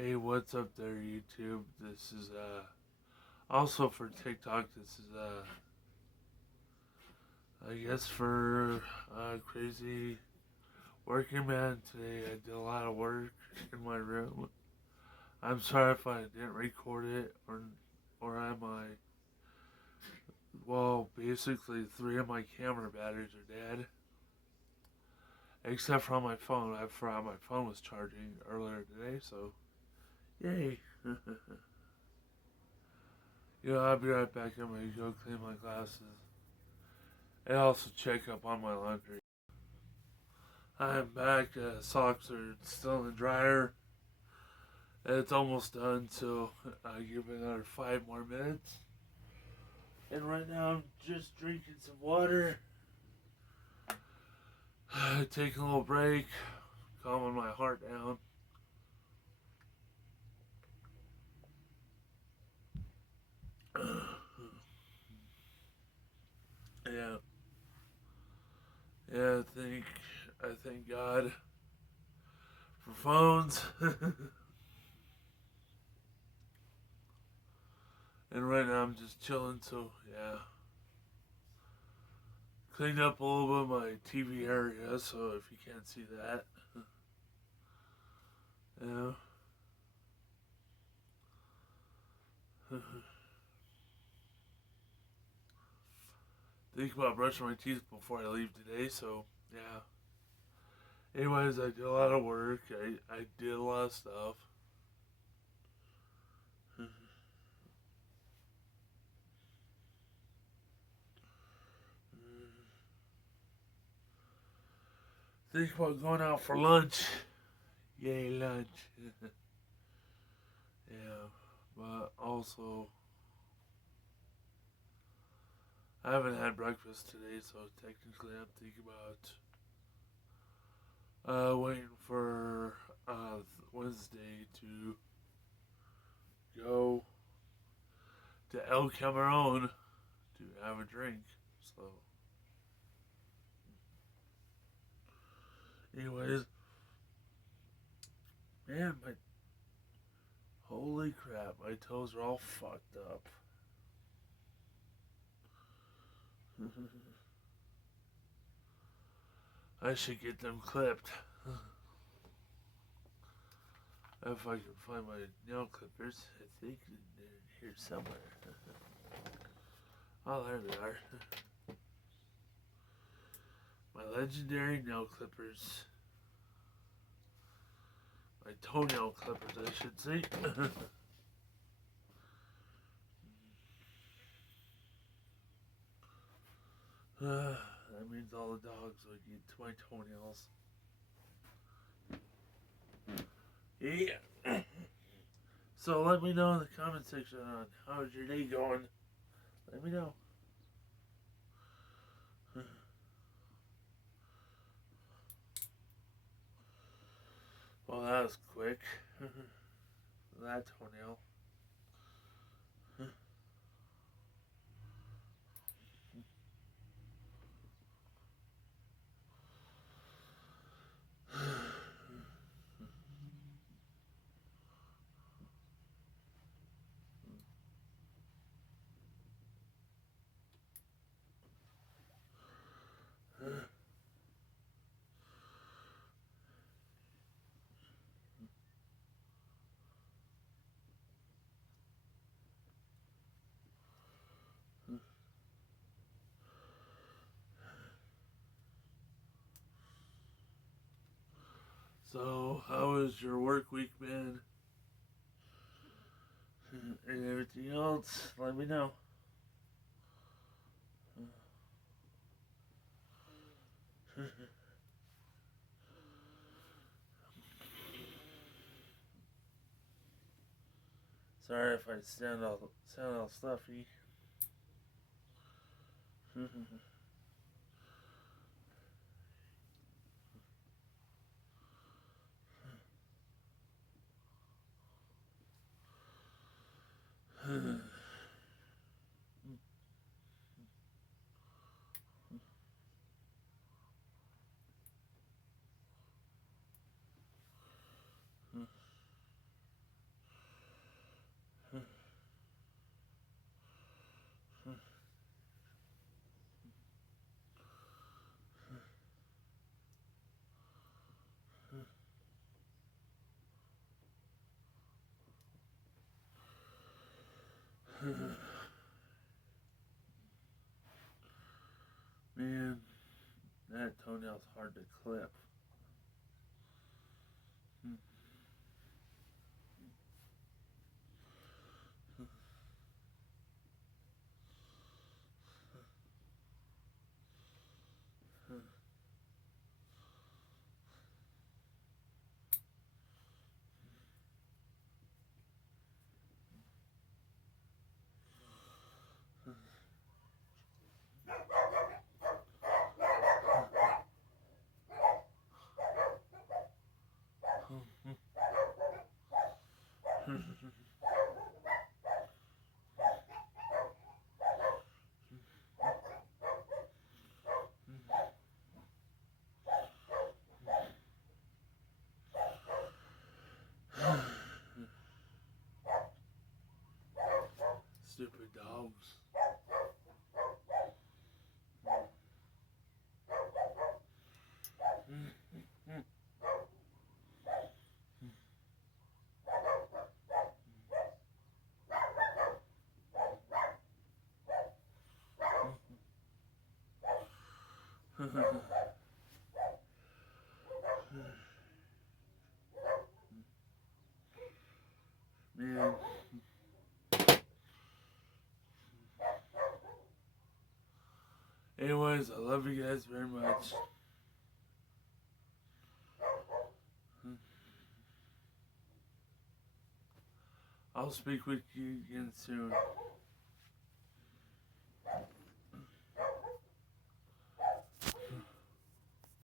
Hey, what's up there, YouTube? This is also for TikTok. This is I guess for crazy working man today. I did a lot of work in my room. I'm sorry if I didn't record it or am I? Well, basically, three of my camera batteries are dead, except for on my phone. I forgot my phone was charging earlier today, so yay! I'll be right back. I'm gonna go clean my glasses. And also check up on my laundry. I'm back. Socks are still in the dryer. It's almost done, so I give it another 5 more minutes. And right now I'm just drinking some water, taking a little break, calming my heart down. Yeah, yeah. I thank God for phones. And right now I'm just chilling. So yeah, cleaned up a little bit of my TV area. So if you can't see that, yeah. Think about brushing my teeth before I leave today. So yeah. Anyways, I did a lot of work. I did a lot of stuff. Think about going out for lunch. Yay, lunch. Yeah, but also, I haven't had breakfast today, so technically I'm thinking about waiting for Wednesday to go to El Cameron to have a drink. So, anyways, man, my holy crap, my toes are all fucked up. I should get them clipped. If I can find my nail clippers, I think they're in here somewhere. Oh, there they are. My legendary nail clippers. My toenail clippers, I should say. That means all the dogs would get to my toenails. Yeah. So let me know in the comment section on how's your day going. Let me know. Well, that was quick. That toenail. So, how has your work week been? And everything else? Let me know. Sorry if I sound all stuffy. Man, that toenail's hard to clip. Stupid dogs. Man. Anyways, I love you guys very much. I'll speak with you again soon.